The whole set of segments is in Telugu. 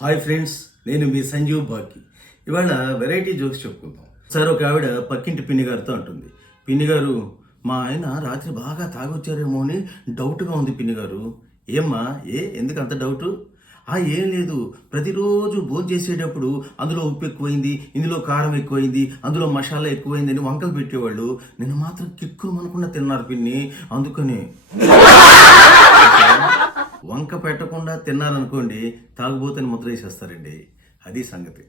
హాయ్ ఫ్రెండ్స్, నేను మీ సంజీవ్ బాకి. ఇవాళ వెరైటీ జోక్స్ చెప్పుకుందాం. సార్, ఒక ఆవిడ పక్కింటి పిన్ని గారితో అంటుంది, పిన్ని గారు, మా ఆయన రాత్రి బాగా తాగొచ్చారేమో అని డౌట్గా ఉంది పిన్ని గారు. ఏమ్మా, ఎందుకు అంత డౌటు? ఏం లేదు, ప్రతిరోజు భోజనం చేసేటప్పుడు అందులో ఉప్పు ఎక్కువైంది, ఇందులో కారం ఎక్కువైంది, అందులో మసాలా ఎక్కువైంది అని వంకలు పెట్టేవాళ్ళు. నిన్న మాత్రం కిక్కులు మనకుండా తిన్నారు పిన్ని, అందుకని. వంక పెట్టకుండా తిన్నారనుకోండి, తాగుబోతని ముద్ర వేసేస్తారండి. అది సంగతి.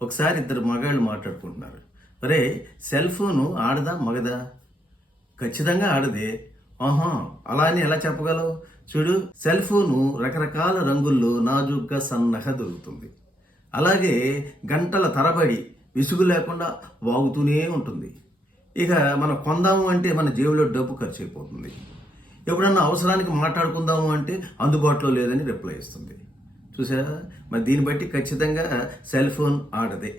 ఒకసారి ఇద్దరు మగాళ్ళు మాట్లాడుకుంటున్నారు. అరే, సెల్ ఫోను ఆడదా మగదా? ఖచ్చితంగా ఆడదే. అలా అని ఎలా చెప్పగలవు? చూడు, సెల్ ఫోను రకరకాల రంగుల్లో నాజుగ్గా సన్నగా దొరుకుతుంది. అలాగే గంటల తరబడి విసుగు లేకుండా వాగుతూనే ఉంటుంది. ఇక మనం కొందాము అంటే మన జేబులో డబ్బు ఖర్చు అయిపోతుంది. ఎప్పుడన్నా అవసరానికి మాట్లాడుకుందాము అంటే అందుబాటులో లేదని రిప్లై ఇస్తుంది. చూసారా? మరి దీన్ని బట్టి ఖచ్చితంగా సెల్ ఫోన్ ఆడదే.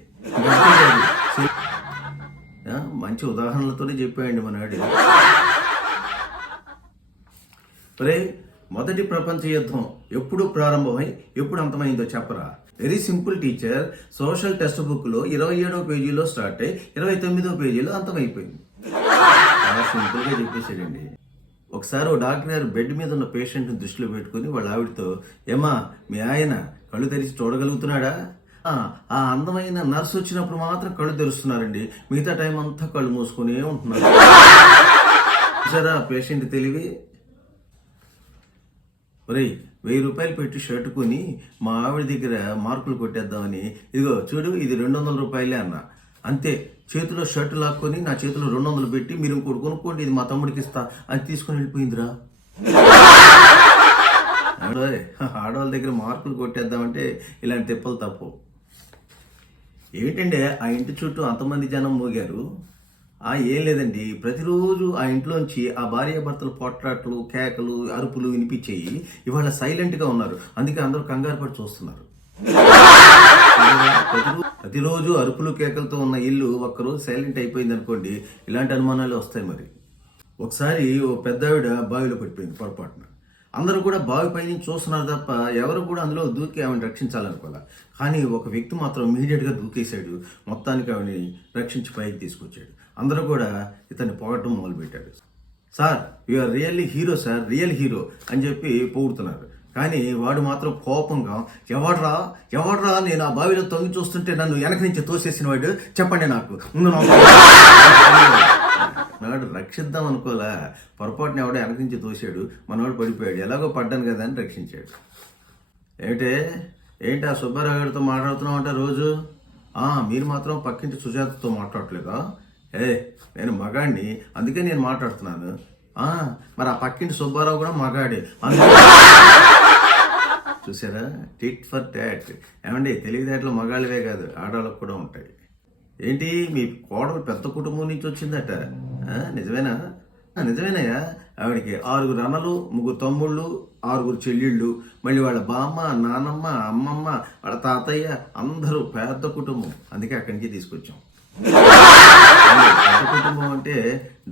మంచి ఉదాహరణలతోనే చెప్పాయండి మనవాడు. ఒరే, మొదటి ప్రపంచ యుద్ధం ఎప్పుడు ప్రారంభమై ఎప్పుడు అంతమైందో చెప్పరా? Very simple teacher. Social text book లో 27వ పేజీలో స్టార్ట్ అయ్యి 29వ పేజీలో అంతమైపోయింది. చాలా సింపుల్ గా చెప్పేశాడండి. ఒకసారి ఓ డాక్టర్ గారు బెడ్ మీద ఉన్న పేషెంట్ని దృష్టిలో పెట్టుకుని వాళ్ళ ఆవిడతో, ఏమా, మీ ఆయన కళ్ళు తెరిచి చూడగలుగుతున్నాడా? ఆ అందమైన నర్సు వచ్చినప్పుడు మాత్రం కళ్ళు తెరుస్తున్నారండి, మిగతా టైం అంతా కళ్ళు మూసుకునే ఉంటున్నారు. సరే, పేషెంట్ తెలివి. ఒరేయ్, 1000 రూపాయలు పెట్టి షర్ట్ కొని మా ఆవిడ దగ్గర మార్కులు కొట్టేద్దామని, ఇదిగో చూడు, ఇది 200 రూపాయలే అన్నా. అంతే, చేతిలో షర్ట్ లాక్కొని నా చేతిలో 200 పెట్టి, మీరు ఇంకోటి కొనుక్కోండి, ఇది మా తమ్ముడికి ఇస్తా అని తీసుకొని వెళ్ళిపోయిందిరా. ఆడవాళ్ళ దగ్గర మార్కులు కొట్టేద్దామంటే ఇలాంటి తిప్పలు తప్పు. ఏంటంటే ఆ ఇంటి చుట్టూ అంతమంది జనం మోగారు. ఏం లేదండి, ప్రతిరోజు ఆ ఇంట్లోంచి ఆ భార్యాభర్తలు పొట్రాట్లు, కేకలు, అరుపులు వినిపించేయి. ఇవాళ సైలెంట్గా ఉన్నారు, అందుకే అందరూ కంగారు పడి చూస్తున్నారు. ప్రతిరోజు అరుపులు కేకలతో ఉన్న ఇల్లు ఒక్కరోజు సైలెంట్ అయిపోయింది అనుకోండి, ఇలాంటి అనుమానాలు వస్తాయి. మరి ఒకసారి ఓ పెద్దావిడ బావిలో పడిపోయింది పొరపాటున. అందరూ కూడా బావి పై నుంచి చూస్తున్నారు తప్ప ఎవరు కూడా అందులో దూకి ఆవిడని రక్షించాలనుకోవాలి. కానీ ఒక వ్యక్తి మాత్రం ఇమీడియట్గా దూకేశాడు, మొత్తానికి ఆవిడని రక్షించి పైకి తీసుకొచ్చాడు. అందరూ కూడా ఇతన్ని పొగటం మొదలుపెట్టాడు. Sir, you are really hero sir, real hero అని చెప్పి పొగుడుతున్నారు. కానీ వాడు మాత్రం కోపంగా, ఎవడ్రా నేను ఆ బావిలో తొంగి చూస్తుంటే నన్ను వెనక నుంచి తోసేసిన వాడు, చెప్పండి నాకు ముందు. నాడు రక్షిద్దాం అనుకోలే, పొరపాటున ఎవడో వెనక నుంచి తోసాడు, మనవాడు పడిపోయాడు. ఎలాగో పడ్డాను కదా అని రక్షించాడు. ఏంటి ఆ సుబ్బారావు గారితో మాట్లాడుతున్నావు అంట రోజు? మీరు మాత్రం పక్కింటి సుజాతతో మాట్లాడలేదా? నేను మగాడిని, అందుకే నేను మాట్లాడుతున్నాను. మరి ఆ పక్కింటి సుబ్బారావు కూడా మగాడే. చూసారా? Tit for tat. ఏమండి, తెలివితేటలు మగాళ్ళవే కాదు, ఆడవాళ్ళకు కూడా ఉంటాయి. ఏంటి, మీ కోడలు పెద్ద కుటుంబం నుంచి వచ్చిందట? నిజమేనా? నిజమేనయ్యా. ఆవిడకి 6 అన్నలు, 3 తమ్ముళ్ళు, 6 చెల్లెళ్ళు, మళ్ళీ వాళ్ళ బామ్మ, నానమ్మ, అమ్మమ్మ, వాళ్ళ తాతయ్య, అందరూ పెద్ద కుటుంబం. అందుకే అక్కడి నుంచి తీసుకొచ్చాం. పెద్ద కుటుంబం అంటే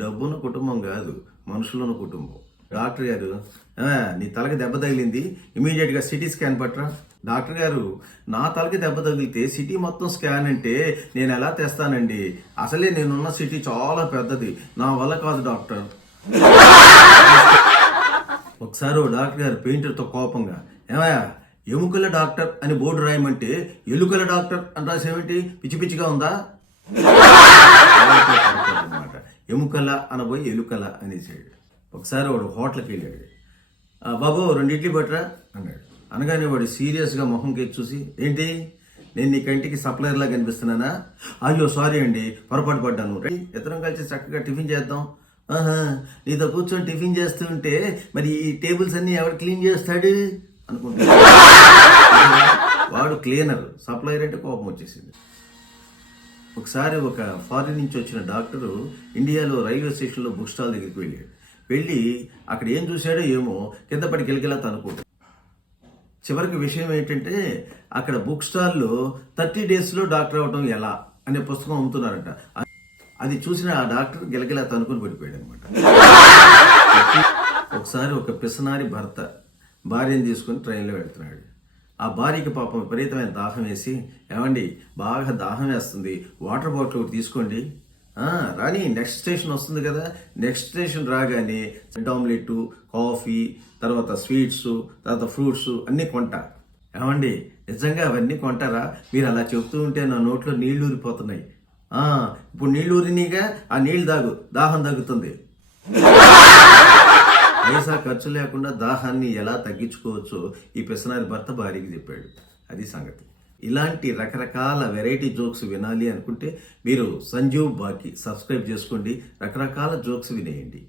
డబ్బున్న కుటుంబం కాదు, మనుషులున్న కుటుంబం. డాక్టర్ గారు, నీ తలకి దెబ్బ తగిలింది, ఇమీడియట్గా సిటీ స్కాన్ పట్టరా. డాక్టర్ గారు, నా తలకి దెబ్బ తగిలితే సిటీ మొత్తం స్కాన్ అంటే నేను ఎలా తెస్తానండి? అసలే నేనున్న సిటీ చాలా పెద్దది, నా వల్ల కాదు డాక్టర్. ఒకసారి ఓ డాక్టర్ గారు పెయింటర్తో కోపంగా, ఏమయ్యా, ఎముకల డాక్టర్ అని బోర్డు రాయమంటే ఎలుకల డాక్టర్ అని రాసేమిటి? పిచ్చి పిచ్చిగా ఉందా? అన్నమాట. ఎముకల అనబోయి ఎలుకల అనేసాడు. ఒకసారి వాడు హోటల్కి వెళ్ళాడు. బాబు, 2 ఇడ్లీ పట్టరా అన్నాడు. అనగానే వాడు సీరియస్గా మొహం కేసి చూసి, ఏంటి, నేను నీ కంటికి సప్లయర్లా కనిపిస్తున్నానా? అయ్యో సారీ అండి, పొరపాటు పడ్డాను. ఇద్దరం కలిసి చక్కగా టిఫిన్ చేద్దాం. నీతో కూర్చొని టిఫిన్ చేస్తుంటే మరి ఈ టేబుల్స్ అన్ని ఎవరు క్లీన్ చేస్తాడు అనుకుంటా. వాడు క్లీనర్, సప్లయర్ అంటే కోపం వచ్చేసింది. ఒకసారి ఒక ఫారిన్ నుంచి వచ్చిన డాక్టరు ఇండియాలో రైల్వే స్టేషన్లో బుక్ స్టాల్ దగ్గరికి వెళ్ళి అక్కడ ఏం చూశాడో ఏమో కింద పడి గిలగిలా తనుకుంటాడు. చివరికి విషయం ఏంటంటే, అక్కడ బుక్ స్టాల్లో 30 డేస్లో డాక్టర్ అవడం ఎలా అనే పుస్తకం అమ్ముతున్నారంట. అది చూసిన ఆ డాక్టర్ గిలగిలా తనుకుని పడిపోయాడు అనమాట. ఒకసారి ఒక పిసనారి భర్త భార్యను తీసుకుని ట్రైన్లో వెళ్తున్నాడు. ఆ భార్యకి పాపం విపరీతమైన దాహం వేసి, ఏమండి బాగా దాహం వేస్తుంది, వాటర్ బాటిల్ ఒకటి తీసుకోండి. రాని నెక్స్ట్ స్టేషన్ వస్తుంది కదా, నెక్స్ట్ స్టేషన్ రాగానే బ్రెడ్ ఆమ్లెట్, కాఫీ, తర్వాత స్వీట్స్, తర్వాత ఫ్రూట్స్ అన్నీ కొంటా. ఏమండి నిజంగా అవన్నీ కొంటారా? మీరు అలా చెప్తూ ఉంటే నా నోట్లో నీళ్లు ఊరిపోతున్నాయి. ఇప్పుడు నీళ్లు ఊరినీగా ఆ నీళ్లు తాగు, దాహం తగ్గుతుంది. పైసా ఖర్చు లేకుండా దాహాన్ని ఎలా తగ్గించుకోవచ్చో ఈ పిసనారి భర్త భార్యకి చెప్పాడు. అది సంగతి. ఇలాంటి రకరకాల వెరైటీ జోక్స్ వినాలి అనుకుంటే మీరు సంజీవ్ బాకి సబ్స్క్రైబ్ చేసుకోండి. రకరకాల జోక్స్ వినేయండి.